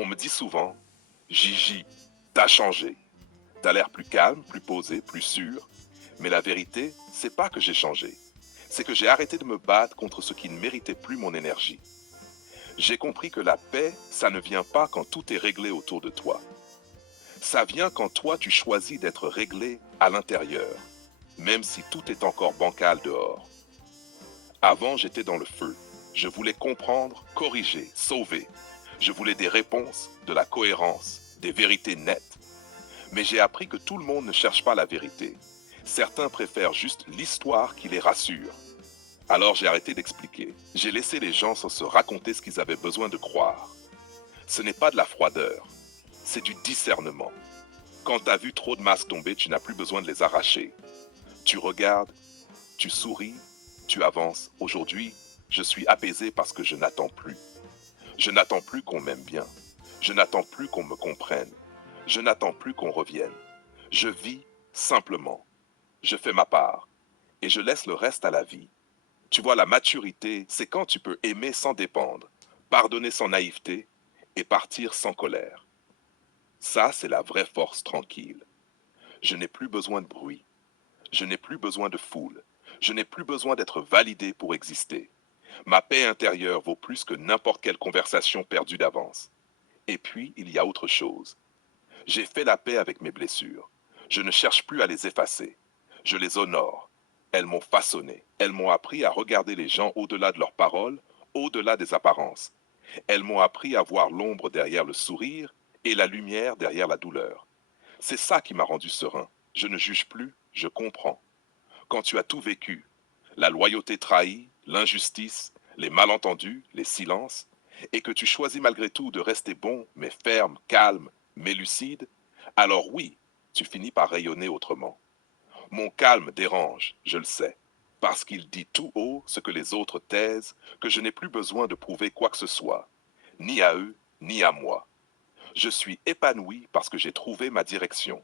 On me dit souvent, Gigi, t'as changé. T'as l'air plus calme, plus posé, plus sûr. Mais la vérité, c'est pas que j'ai changé. C'est que j'ai arrêté de me battre contre ce qui ne méritait plus mon énergie. J'ai compris que la paix, ça ne vient pas quand tout est réglé autour de toi. Ça vient quand toi tu choisis d'être réglé à l'intérieur, même si tout est encore bancal dehors. Avant, j'étais dans le feu. Je voulais comprendre, corriger, sauver. Je voulais des réponses, de la cohérence, des vérités nettes. Mais j'ai appris que tout le monde ne cherche pas la vérité. Certains préfèrent juste l'histoire qui les rassure. Alors j'ai arrêté d'expliquer. J'ai laissé les gens se raconter ce qu'ils avaient besoin de croire. Ce n'est pas de la froideur, c'est du discernement. Quand tu as vu trop de masques tomber, tu n'as plus besoin de les arracher. Tu regardes, tu souris, tu avances. Aujourd'hui, je suis apaisé parce que je n'attends plus. Je n'attends plus qu'on m'aime bien. Je n'attends plus qu'on me comprenne. Je n'attends plus qu'on revienne. Je vis simplement. Je fais ma part et je laisse le reste à la vie. Tu vois, la maturité, c'est quand tu peux aimer sans dépendre, pardonner sans naïveté et partir sans colère. Ça, c'est la vraie force tranquille. Je n'ai plus besoin de bruit. Je n'ai plus besoin de foule. Je n'ai plus besoin d'être validé pour exister. Ma paix intérieure vaut plus que n'importe quelle conversation perdue d'avance. Et puis, il y a autre chose. J'ai fait la paix avec mes blessures. Je ne cherche plus à les effacer. Je les honore. Elles m'ont façonné. Elles m'ont appris à regarder les gens au-delà de leurs paroles, au-delà des apparences. Elles m'ont appris à voir l'ombre derrière le sourire et la lumière derrière la douleur. C'est ça qui m'a rendu serein. Je ne juge plus, je comprends. Quand tu as tout vécu, la loyauté trahie, l'injustice, les malentendus, les silences, et que tu choisis malgré tout de rester bon, mais ferme, calme, mais lucide, alors oui, tu finis par rayonner autrement. Mon calme dérange, je le sais, parce qu'il dit tout haut ce que les autres taisent, que je n'ai plus besoin de prouver quoi que ce soit, ni à eux, ni à moi. Je suis épanoui parce que j'ai trouvé ma direction.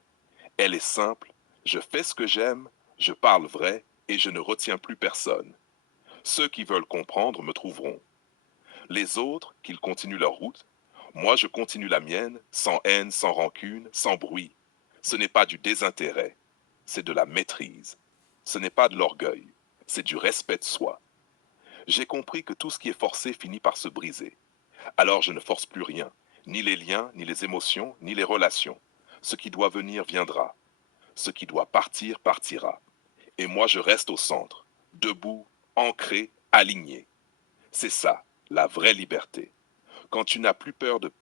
Elle est simple, je fais ce que j'aime, je parle vrai et je ne retiens plus personne. Ceux qui veulent comprendre me trouveront. Les autres, qu'ils continuent leur route, moi je continue la mienne, sans haine, sans rancune, sans bruit. Ce n'est pas du désintérêt, c'est de la maîtrise. Ce n'est pas de l'orgueil, c'est du respect de soi. J'ai compris que tout ce qui est forcé finit par se briser. Alors je ne force plus rien, ni les liens, ni les émotions, ni les relations. Ce qui doit venir viendra. Ce qui doit partir partira. Et moi je reste au centre, debout, ancré, aligné. C'est ça, la vraie liberté. Quand tu n'as plus peur de